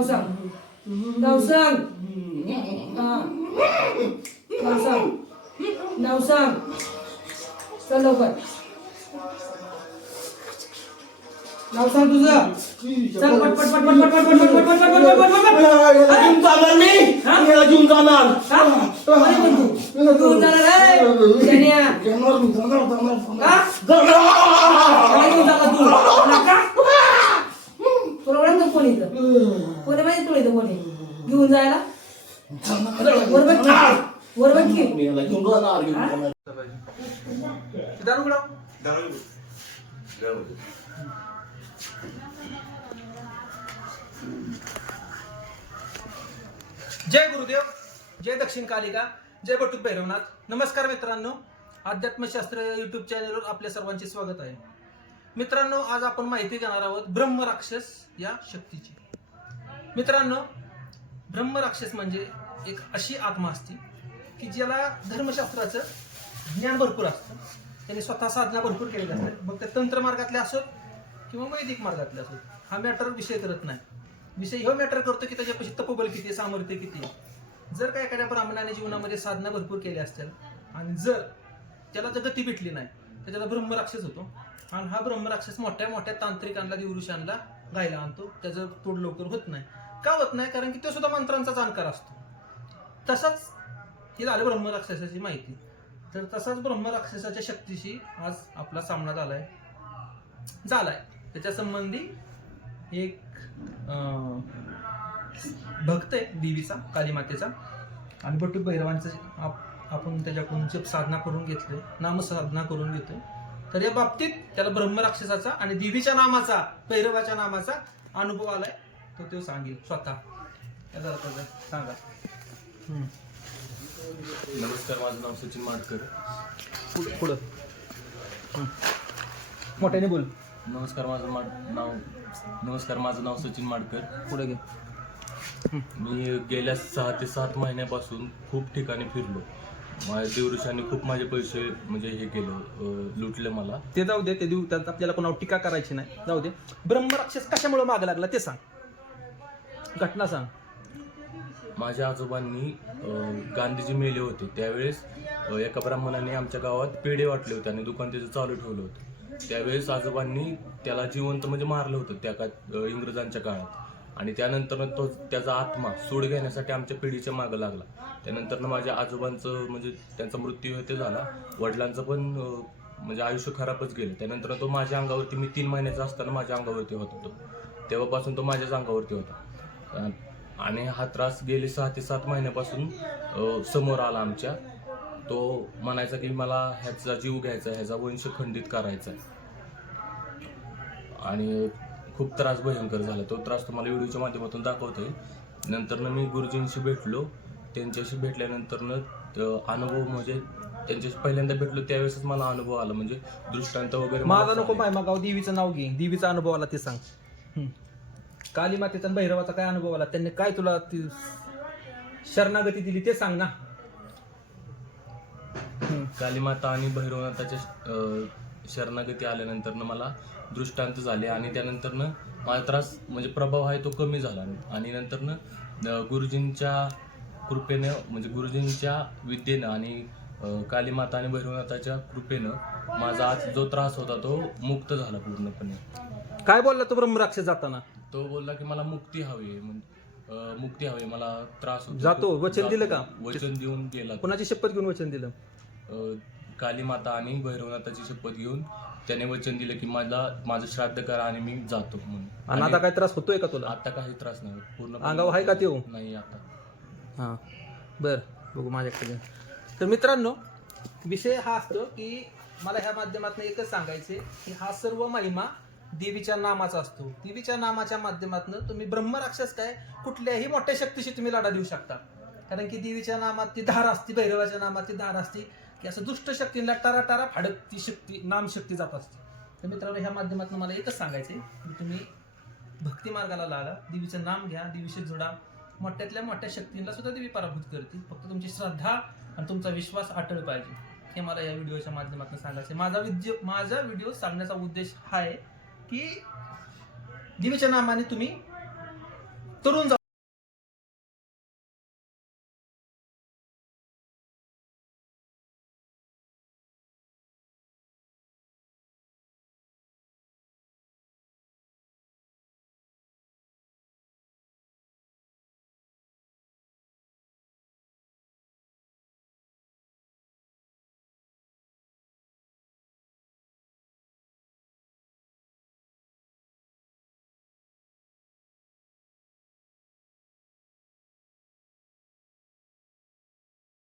नाव सांग नाव सांग हा नाव सांग नाव सांग चल लवकर नाव सांग तुझं चल पट पट पट पट पट पट पट पट पट पट पट पट पट पट याला घेऊन जाणार मी हा? याला घेऊन जाणार हा? कोणी पण तू? तू जाणार आहे? शनिया. जाणार मी, जाणार, जाणार, हा? जाणार. काय घेऊन चालला तू? नका? तुला ओळखतं कोणी तुला इथं कोणी? घेऊन जायला. की. की. दारू उघडा. जय गुरुदेव. जय दक्षिण कालिका. जय बटूक भैरवनाथ. नमस्कार मित्रांनो. अध्यात्मशास्त्र या युट्यूब चॅनलवर आपल्या सर्वांचे स्वागत आहे. मित्रांनो आज आपण माहिती घेणार आहोत ब्रह्मराक्षस या शक्तीची. मित्रांनो ब्रह्मराक्षस म्हणजे एक अशी आत्मा असते की ज्याला धर्मशास्त्राचं ज्ञान भरपूर असतं. त्याने स्वतः साधना भरपूर केलेल्या असतात. मग ते तंत्र मार्गातले असोत किंवा वैदिक मार्गातले असोत. हा मॅटर विषय करत नाही. विषय ह्यो मॅटर करतो की त्याच्यापाशी तपोबल किती आहे, सामर्थ्य किती आहे. जर का एखाद्या ब्राह्मणाने जीवनामध्ये साधना भरपूर केल्या असतील आणि जर त्याला जर गती भेटली नाही तर त्याला ब्रह्मराक्षस होतो. आणि हा ब्रह्मराक्षस मोठ्या मोठ्या तांत्रिकांना दिवृषांना गायला आणतो त्याचं तोड लवकर होत नाही. का होत नाही? कारण की तो सुद्धा मंत्रांचा जाणकार असतो. तसाच ही झालं ब्रह्मराक्षसाची माहिती. तर तसाच ब्रह्मराक्षसाच्या शक्तीशी आज आपला सामना झालाय. झालाय. त्याच्या संबंधी एक अं, भक्त आहे देवीचा कालीमातेचा. आणि बटू भैरवांचं आपण त्याच्याकडून जप साधना करून घेतले. नामसाधना करून घेतोय. तर या बाबतीत त्याला ब्रह्मराक्षसाचा आणि देवीच्या नामाचा भैरवाच्या नामाचा अनुभव आलाय. तो तो सांगेल स्वतः. सांगा. नमस्कार माझं नाव सचिन माडकर. पुढं. मोठ्याने बोल. नमस्कार माझं माड नाव नमस्कार माझं नाव सचिन माडकर. पुढे घे. मी गेल्या सहा ते सात महिन्यापासून खूप ठिकाणी फिरलो. माझ्या देवऋषांनी खूप माझे पैसे म्हणजे हे केलं लुटले मला. ते जाऊ दे ते देऊ त्यात आपल्याला कोणावर टीका करायची नाही. जाऊ दे. ब्रह्मराक्षस कशामुळे माग लागला ते सांग. घटना सांग. माझ्या आजोबांनी गांधीजी मेले होते. त्यावेळेस एका ब्राह्मणाने आमच्या गावात पेढे वाटले होते आणि दुकान त्याचं चालू ठेवलं होतं. त्यावेळेस आजोबांनी त्याला जिवंत म्हणजे मारलं होतं त्या का इंग्रजांच्या काळात. आणि त्यानंतर तो त्याचा आत्मा सूड घेण्यासाठी आमच्या पिढीच्या मागं लागला. त्यानंतर माझ्या आजोबांचं म्हणजे त्यांचा मृत्यू हे ते झाला. वडिलांचं पण म्हणजे आयुष्य खराबच गेलं. त्यानंतर तो माझ्या अंगावरती मी तीन महिन्याचा असताना माझ्या अंगावरती होता तो तेव्हापासून तो माझ्याच अंगावरती होता. आणि हा त्रास गेले सहा ते सात महिन्यापासून समोर आला आमच्या. तो म्हणायचा की मला ह्याचा जीव घ्यायचा ह्याचा वंश खंडित करायचा आणि खूप त्रास भयंकर झाला. तो त्रास तुम्हाला व्हिडिओच्या माध्यमातून दाखवतोय. नंतरनं मी गुरुजींशी भेटलो. त्यांच्याशी भेटल्यानंतरनं अनुभव म्हणजे त्यांच्याशी पहिल्यांदा भेटलो त्यावेळेसच मला अनुभव आला. म्हणजे दृष्टांत वगैरे माझा नको. माय मग देवीचं नाव घे. देवीचा अनुभव आला ते सांग. काली मातेचा भैरवाचा काय अनुभव आला? त्यांनी काय तुला ती शरणागती दिली ते सांग ना. हम्म. कालीमाता आणि भैरवनाथाच्या शरणागती आल्यानंतरनं मला दृष्टांत झाले आणि त्यानंतरनं माझा त्रास म्हणजे प्रभाव आहे तो कमी झाला. आणि नंतरनं गुरुजींच्या कृपेनं म्हणजे गुरुजींच्या विद्येनं आणि कालीमाता आणि भैरवनाथाच्या कृपेनं माझा आज जो त्रास होता तो मुक्त झाला पूर्णपणे. काय बोलला तो ब्रह्मराक्षस जाताना? तो बोलला की मला मुक्ती हवी आहे. मुक्ती हवी आहे, मला त्रास होतो. जातो, वचन दिलं का? वचन देऊन गेला. कोणाची शपथ घेऊन वचन दिलं? कालीमाता आणि भैरवनाथाची शपथ घेऊन त्याने वचन दिलं की मला माझं श्राद्ध करा आणि मी जातो म्हणून. आणि आता काय त्रास होतोय का तुला? आता काही त्रास नाही पूर्ण अंगावर आहे का ते? नाही आता. हां. बर बघू माझ्याकडे तर मित्रांनो विषय हा असतो की मला ह्या माध्यमातून एकच सांगायचे की हा सर्व महिमा देवीच्या नामाचा असतो. देवीच्या नामाच्या माध्यमातून तुम्ही ब्रह्मराक्षस काय कुठल्याही मोठ्या शक्तीशी तुम्ही लढा देऊ शकता. कारण की देवीच्या नामात ती धार असते भैरवाच्या नामात ती धार असते. की असं दुष्ट शक्तींना टारा टारा फाडत ती शक्ती नामशक्ती जात असते. तर मित्रांनो ह्या माध्यमातून मला एकच सांगायचे की तुम्ही भक्ती मार्गाला लागा देवीचं नाम घ्या देवीशी जोडा. मोठ्यातल्या मोठ्या शक्तींना सुद्धा देवी पराभूत करते फक्त तुमची श्रद्धा आणि तुमचा विश्वास अटळ पाहिजे. हे मला या व्हिडिओच्या माध्यमातून सांगायचं माझा विद्य माझा व्हिडिओ सांगण्याचा उद्देश हा आहे की देवीच्या नामाने तुम्ही तरुण